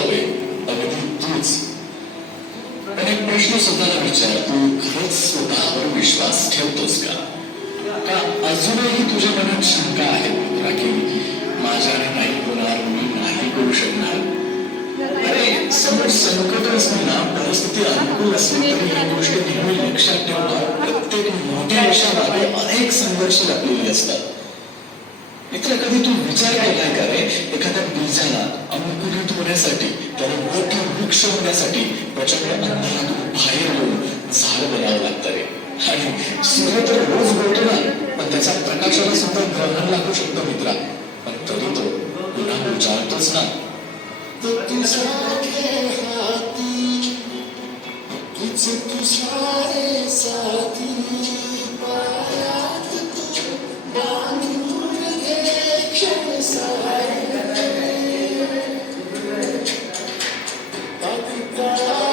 हवे अगदी तूच. पण एक प्रश्न स्वतःला विचार, तू खरंच स्वतःवर विश्वास ठेवतोस का? का अजूनही तुझ्या मनात शंका आहे राखी, माझ्याने नाही होणार, मी नाही करू शकणार? अरे समोर संकट असली ना, परिस्थिती अनुकूल असली तरी ही गोष्ट नेहमी लक्षात ठेवणं, प्रत्येक मोठ्या यशामागे अनेक संघर्ष लपलेले असतात. मित्र, कधी तू विचार केलाय का रे, एखाद्या बीजाला अंकुरित होण्यासाठी, त्याला मोठं वृक्ष होण्यासाठी प्रचंड अंधारातून बाहेर येऊन झाड बनावं लागतं रे. आणि सूर्य तर रोज बोलतो ना, पण त्याच्या प्रकाशाला सुद्धा ग्रहण लागू शकतो मित्रा, पण तरी तो पुन्हा उजाळतोच ना. Bye.